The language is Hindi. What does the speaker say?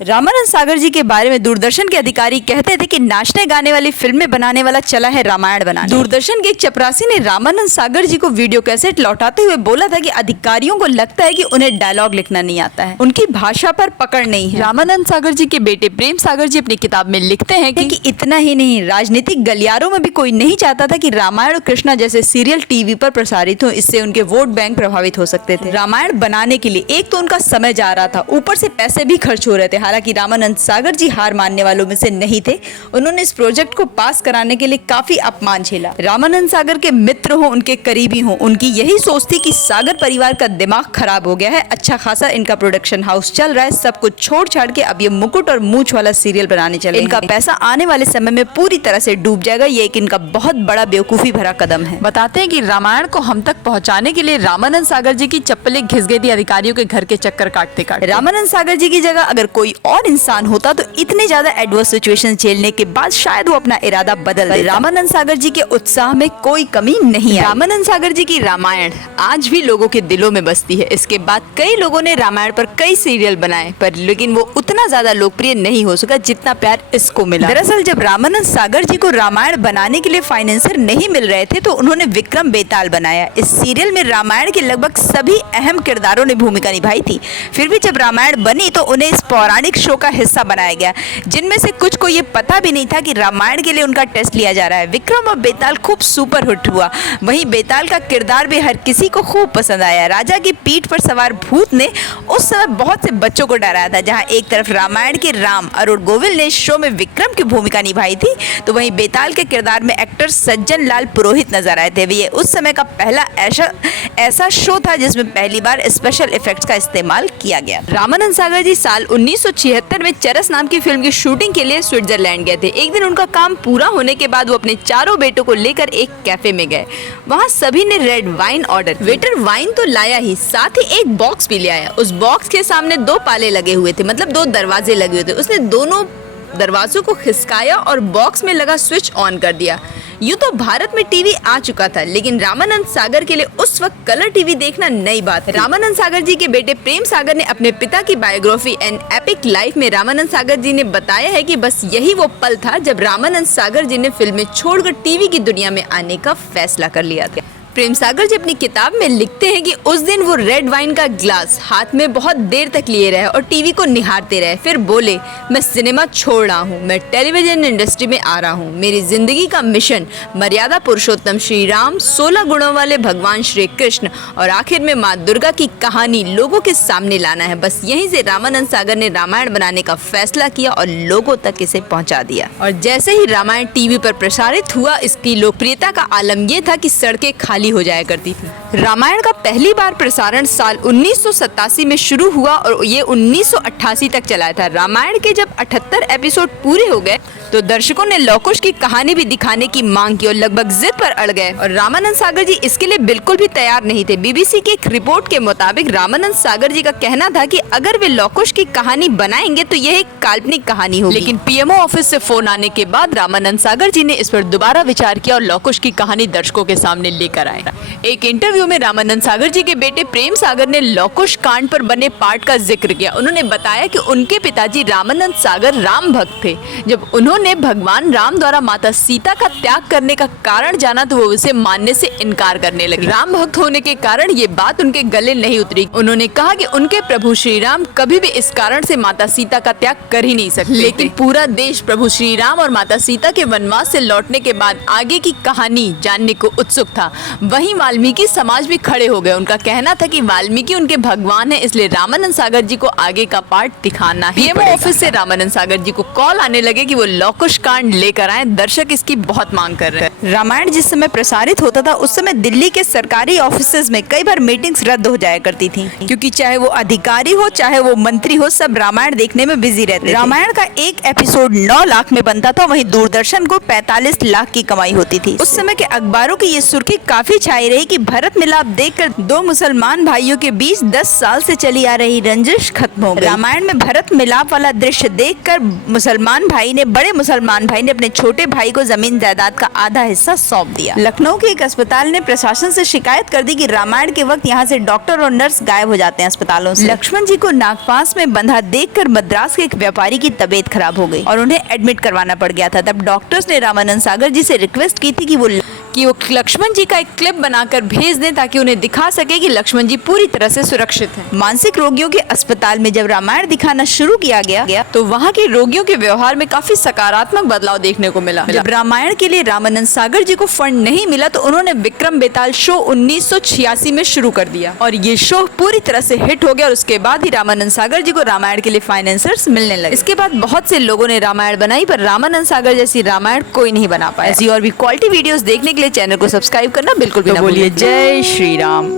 रामानंद सागर जी के बारे में दूरदर्शन के अधिकारी कहते थे कि नाचने गाने वाली फिल्में बनाने वाला चला है रामायण बनाने। दूरदर्शन के एक चपरासी ने रामानंद सागर जी को वीडियो कैसेट लौटाते हुए बोला था कि अधिकारियों को लगता है कि उन्हें डायलॉग लिखना नहीं आता है, उनकी भाषा पर पकड़ नहीं है। रामानंद सागर जी के बेटे प्रेम सागर जी अपनी किताब में लिखते हैं कि इतना ही नहीं, राजनीतिक गलियारों में भी कोई नहीं चाहता था कि रामायण और कृष्णा जैसे सीरियल टीवी पर प्रसारित हो, इससे उनके वोट बैंक प्रभावित हो सकते थे। रामायण बनाने के लिए एक तो उनका समय जा रहा था, ऊपर से पैसे भी खर्च हो रहे थे। हालांकि रामानंद सागर जी हार मानने वालों में से नहीं थे, उन्होंने इस प्रोजेक्ट को पास कराने के लिए काफी अपमान झेला। रामानंद सागर के मित्र हो, उनके करीबी हो, उनकी यही सोच थी कि सागर परिवार का दिमाग खराब हो गया है, अच्छा खासा इनका प्रोडक्शन हाउस चल रहा है, सब कुछ छोड़ छाड़ के अब ये मुकुट और मूछ वाला सीरियल बनाने चले, इनका पैसा आने वाले समय में पूरी तरह से डूब जाएगा। ये एक इनका बहुत बड़ा बेवकूफी भरा कदम है। बताते हैं कि रामायण को हम तक पहुंचाने के लिए रामानंद सागर जी की चप्पलें घिस गई थी अधिकारियों के घर के चक्कर काटते काटते। रामानंद सागर जी की जगह अगर कोई और इंसान होता तो इतने ज्यादा एडवर्स सिचुएशन झेलने के बाद शायद वो अपना इरादा बदल देता। रामानंद सागर जी के उत्साह में कोई कमी नहीं है। रामानंद सागर जी की रामायण आज भी लोगों के दिलों में बसती है। इसके बाद कई लोगों ने रामायण पर कई सीरियल बनाए, पर लेकिन वो उतना ज्यादा लोकप्रिय नहीं हो सका जितना प्यार इसको मिला। दरअसल जब रामानंद सागर जी को रामायण बनाने के लिए फाइनेंसर नहीं मिल रहे थे तो उन्होंने विक्रम बेताल बनाया। इस सीरियल में रामायण के लगभग सभी अहम किरदारों ने भूमिका निभाई थी। फिर भी जब रामायण बनी तो उन्हें इस पौराणिक शो का हिस्सा बनाया गया, जिनमें से कुछ को ये पता भी नहीं था कि रामायण के लिए उनका टेस्ट लिया जा रहा है। विक्रम और बेताल खूब सुपर हिट हुआ। वहीं बेताल का किरदार भी हर किसी को खूब पसंद आया। राजा की पीठ पर सवार भूत ने उस समय बहुत से बच्चों को डराया था। जहां एक तरफ रामायण के राम अरुण गोविल ने इस शो में विक्रम की भूमिका निभाई थी, तो वहीं बेताल के किरदार में एक्टर सज्जन लाल पुरोहित नजर आए थे। ये उस समय का पहला ऐसा शो था जिसमें पहली बार स्पेशल इफेक्ट्स का इस्तेमाल किया गया। रामानंद सागर जी साल 1976 में चरस नाम की फिल्म की शूटिंग के लिए स्विट्जरलैंड गए थे। एक दिन उनका काम पूरा होने के बाद वो अपने चारों बेटों को लेकर एक कैफे में गए। वहाँ सभी ने red wine order. Waiter wine तो लाया ही, साथ ही एक बॉक्स भी ले आया। उस बॉक्स के सामने दो पाले लगे हुए थे, मतलब दो दरवाजे लगे हुए थे। उसने दोनों दरवाजों को खिसकाया और बॉक्स में लगा स्विच ऑन कर दिया। यूँ तो भारत में टीवी आ चुका था, लेकिन रामानंद सागर के लिए उस वक्त कलर टीवी देखना नई बात है। रामानंद सागर जी के बेटे प्रेम सागर ने अपने पिता की बायोग्राफी एन एपिक लाइफ में रामानंद सागर जी ने बताया है कि बस यही वो पल था जब रामानंद सागर जी ने फिल्में छोड़कर टीवी की दुनिया में आने का फैसला कर लिया था। प्रेम सागर जी अपनी किताब में लिखते हैं कि उस दिन वो रेड वाइन का ग्लास हाथ में बहुत देर तक लिए रहे और टीवी को निहारते रहे। फिर बोले, मैं सिनेमा छोड़ रहा हूँ, मैं टेलीविजन इंडस्ट्री में आ रहा हूँ। मेरी जिंदगी का मिशन मर्यादा पुरुषोत्तम श्री राम, 16 गुणों वाले भगवान श्री कृष्ण और आखिर में माँ दुर्गा की कहानी लोगों के सामने लाना है। बस यहीं से रामानंद सागर ने रामायण बनाने का फैसला किया और लोगों तक इसे पहुँचा दिया। और जैसे ही रामायण टीवी पर प्रसारित हुआ, इसकी लोकप्रियता का आलम यह था कि सड़कें खाली हो जाया करती थी। रामायण का पहली बार प्रसारण साल 1987 में शुरू हुआ और ये 1988 तक चला था। रामायण के जब 78 एपिसोड पूरे हो गए तो दर्शकों ने लव कुश की कहानी भी दिखाने की मांग की और लगभग जिद पर अड़ गए और रामानंद सागर जी इसके लिए बिल्कुल भी तैयार नहीं थे। बीबीसी की एक रिपोर्ट के मुताबिक रामानंद सागर जी का कहना था कि अगर वे लव कुश की कहानी बनाएंगे तो यह एक काल्पनिक कहानी होगी। लेकिन पीएमओ ऑफिस से फोन आने के बाद रामानंद सागर जी ने इस पर दोबारा विचार किया और लव कुश की कहानी दर्शकों के सामने लेकर आए। एक इंटरव्यू में रामानंद सागर जी के बेटे प्रेम सागर ने लव कुश कांड पर बने पार्ट का जिक्र किया। उन्होंने बताया कि उनके पिताजी रामानंद सागर राम भक्त थे। जब उन्होंने भगवान राम द्वारा माता सीता का त्याग करने का कारण जाना तो वो उसे मानने से इनकार करने लगे। राम भक्त होने के कारण ये बात उनके गले नहीं उतरी। उन्होंने कहा कि उनके प्रभु श्री राम कभी भी इस कारण से माता सीता का त्याग कर ही नहीं सकते। लेकिन पूरा देश प्रभु श्री राम और माता सीता के वनवास से लौटने के बाद आगे की कहानी जानने को उत्सुक था। वहीं वाल्मीकि समाज भी खड़े हो गए। उनका कहना था कि वाल्मीकि उनके भगवान है, इसलिए रामानंद सागर जी को आगे का पार्ट दिखाना ही पड़ेगा। ऑफिस से रामानंद सागर जी को कॉल आने लगे कि वो लव कुश कांड लेकर आए। दर्शक इसकी बहुत मांग कर रहे हैं। रामायण जिस समय प्रसारित होता था उस समय दिल्ली के सरकारी ऑफिसेज में कई बार मीटिंग्स रद्द हो जाया करती थी, क्योंकि चाहे वो अधिकारी हो चाहे वो मंत्री हो, सब रामायण देखने में बिजी रहते थे। रामायण का एक एपिसोड 9 लाख में बनता था, वहीं दूरदर्शन को 45 लाख की कमाई होती थी। उस समय के अखबारों की ये सुर्खी काफी छाई रही कि भरत मिलाप देखकर दो मुसलमान भाइयों के बीच 10 साल से चली आ रही रंजिश खत्म हो गई। रामायण में भरत मिलाप वाला दृश्य देखकर मुसलमान भाई ने बड़े मुसलमान भाई ने अपने छोटे भाई को जमीन जायदाद का आधा हिस्सा सौंप दिया। लखनऊ के एक अस्पताल ने प्रशासन से शिकायत कर दी कि रामायण के वक्त यहाँ से डॉक्टर और नर्स गायब हो जाते हैं अस्पतालों से। लक्ष्मण जी को नागपास में बंधा देखकर मद्रास के एक व्यापारी की तबीयत खराब हो गई और उन्हें एडमिट करवाना पड़ गया था। तब डॉक्टर्स ने रामानंद सागर जी से रिक्वेस्ट की थी कि वो लक्ष्मण जी का एक क्लिप बनाकर भेज दें ताकि उन्हें दिखा सके कि लक्ष्मण जी पूरी तरह से सुरक्षित हैं। मानसिक रोगियों के अस्पताल में जब रामायण दिखाना शुरू किया गया तो वहाँ के रोगियों के व्यवहार में काफी सकारात्मक बदलाव देखने को मिला। जब रामायण के लिए रामानंद सागर जी को फंड नहीं मिला तो उन्होंने विक्रम बेताल शो 1986 में शुरू कर दिया और ये शो पूरी तरह से हिट हो गया और उसके बाद ही रामानंद सागर जी को रामायण के लिए फाइनेंसर्स मिलने लगे। इसके बाद बहुत से लोगों ने रामायण बनाई पर रामानंद सागर जैसी रामायण कोई नहीं बना पाया। ऐसी और भी क्वालिटी वीडियोस देखने के लिए चैनल को सब्सक्राइब करना बिल्कुल भी ना भूलिए। जय श्री राम।